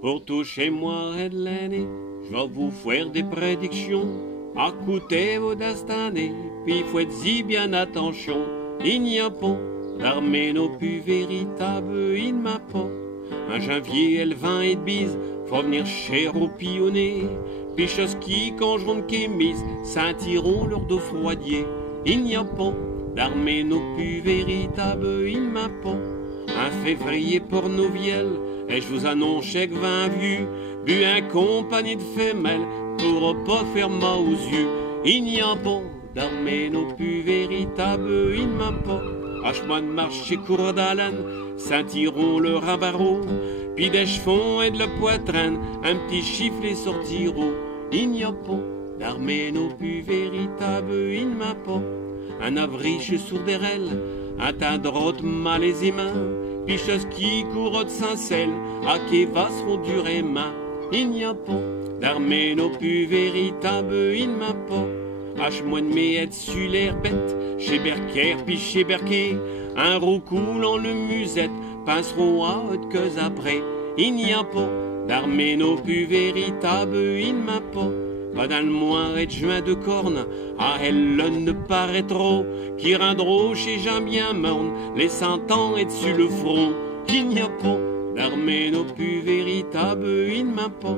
Pour toucher moi et de l'année, je vais vous faire des prédictions. Écoutez vos destinées, puis faites-y bien attention. Il n'y a pas d'armée non plus véritable, il m'a pas. Un janvier, elle vin et de bise, faut venir cher au pionnier. Puis chose qui, quand je rentre mise, sentiront leur dos froidier. Il n'y a pas d'armée non plus véritable, il m'a pas. Un février pour nos vielles, et je vous annonce chèque 20 vues, bu un compagnie de femelles, pour pas faire mal aux yeux. Il n'y a pas d'armée non plus véritable, il m'a pas. À chemin de marche chez cour d'Allen, sentiront le rabarreau, puis des chevaux et de la poitrine, un petit chifflet sortiront. Il n'y a pas d'armée non plus véritable, il m'a pas. Un avriche sur des rêles, un tas de rottes malaisément, puis chose qui courent de Saint-Cel, à qui va se durer main. Il n'y a pas d'armée non plus véritable, il m'a pas. Hache-moi de être sur l'herbette, chez Berker puis chez Berquet, un roux coulant le musette, pinceront à haute que après. Il n'y a pas d'armée non plus véritable, il m'a pas. Pas dans le mois et de juin de corne, à elle ne paraît trop, qui rendront chez Jean bien morne, les 100 ans et dessus le front. Il n'y a pas d'armée non plus véritable, il m'a pas.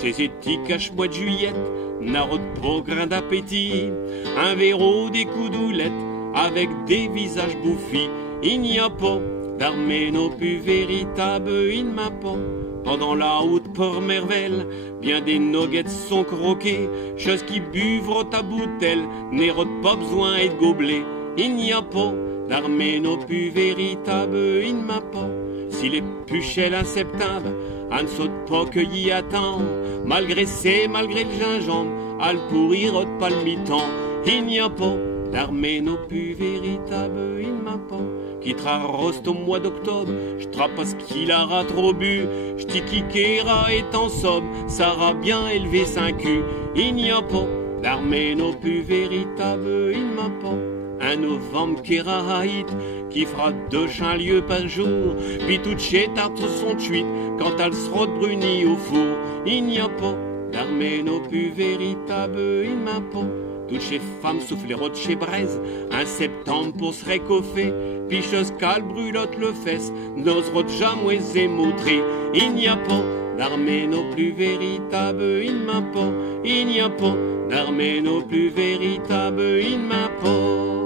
Chez ces petits cache-mois de juillet, n'arrête pas grain d'appétit, un verrou des coups d'oulette, avec des visages bouffis. Il n'y a pas d'armée non plus véritable, il m'a pas. Pendant la haute pour merveille, bien des nuggets sont croqués, chose qui buvent ta bouteille, n'érode pas besoin et de gobelet. Il n'y a pas d'armée non plus véritable, il m'a pas. Si les puchelles en septembre, on ne saute pas cueilli à temps, malgré le gingembre, à le pourrir de palmitant. Il n'y a pas d'armée non plus véritable, il m'a pas. Quittera rost au mois d'octobre, j'tra parce qu'il aura trop bu, j'ti kikera est en somme, ça aura bien élevé 5 culs. Il n'y a pas d'armée non plus véritable, il m'a pas. Un novembre qui haït, qui fera 2 lieues par jour, puis toutes chez tartre sont cuites quand elles seront brunies au four. Il n'y a pas d'armée non plus véritable, il m'a pas. Toutes chez femmes sauf les routes chez Braise, un septembre pour se réchauffer, puis chose qu'elle brûlote le fesse, n'oseront jamais émoutrer. Il n'y a pas d'armée non plus véritable, il m'a pas. Il n'y a pas d'armée non plus véritable, il m'a pas.